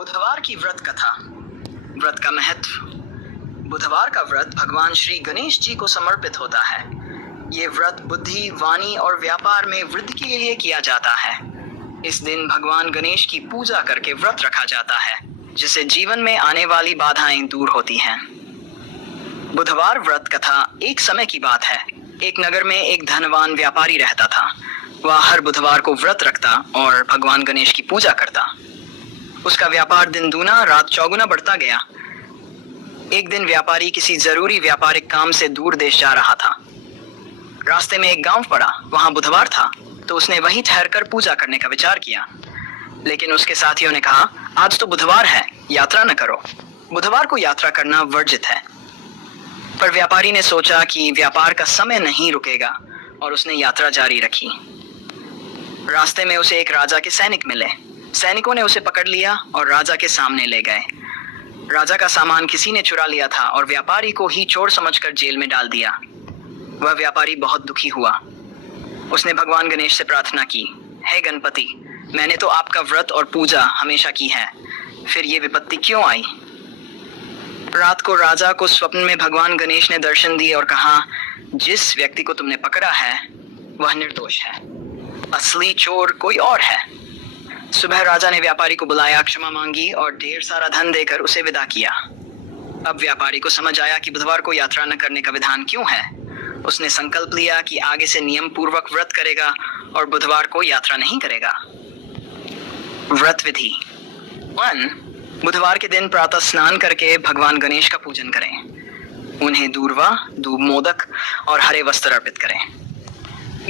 बुधवार की व्रत कथा। व्रत का महत्व। बुधवार का व्रत भगवान श्री गणेश जी को समर्पित होता है। ये व्रत बुद्धि, वाणी और व्यापार में वृद्धि के लिए किया जाता है। इस दिन भगवान गणेश की पूजा करके व्रत रखा जाता है, जिससे जीवन में आने वाली बाधाएं दूर होती हैं। बुधवार व्रत कथा एक समय की बात है। एक नगर में एक धनवान व्यापारी रहता था। वह हर बुधवार को व्रत रखता और भगवान गणेश की पूजा करता। उसका व्यापार दिन दूना रात चौगुना बढ़ता गया। एक दिन व्यापारी किसी जरूरी व्यापारिक काम से दूर देश जा रहा था। रास्ते में एक गांव पड़ा। वहां बुधवार था, तो उसने वहीं ठहरकर पूजा करने का विचार किया। लेकिन उसके साथियों ने कहा, आज तो बुधवार है, यात्रा न करो। बुधवार को यात्रा करना वर्जित है। पर व्यापारी ने सोचा कि व्यापार का समय नहीं रुकेगा और उसने यात्रा जारी रखी। रास्ते में उसे एक राजा के सैनिक मिले। सैनिकों ने उसे पकड़ लिया और राजा के सामने ले गए। राजा का सामान किसी ने चुरा लिया था और व्यापारी को ही चोर समझकर जेल में डाल दिया। वह व्यापारी बहुत दुखी हुआ। उसने भगवान गणेश से प्रार्थना की, हे गणपति, मैंने तो आपका व्रत और पूजा हमेशा की है, फिर ये विपत्ति क्यों आई? रात को राजा को स्वप्न में भगवान गणेश ने दर्शन दिए और कहा, जिस व्यक्ति को तुमने पकड़ा है वह निर्दोष है, असली चोर कोई और है। सुबह राजा ने व्यापारी को बुलाया, क्षमा मांगी और ढेर सारा धन देकर उसे विदा किया। अब व्यापारी को समझ आया कि बुधवार को यात्रा न करने का विधान क्यों है। उसने संकल्प लिया कि आगे से नियम पूर्वक व्रत करेगा और बुधवार को यात्रा नहीं करेगा। व्रत विधि। 1. बुधवार के दिन प्रातः स्नान करके भगवान गणेश का पूजन करें। उन्हें दूर्वा, दूब, मोदक और हरे वस्त्र अर्पित करें।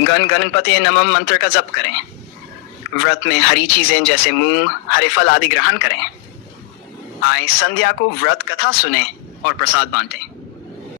गण गणपति नमः मंत्र का जप करें। व्रत में हरी चीजें जैसे मूंग, हरे फल आदि ग्रहण करें। आए संध्या को व्रत कथा सुने और प्रसाद बांटें।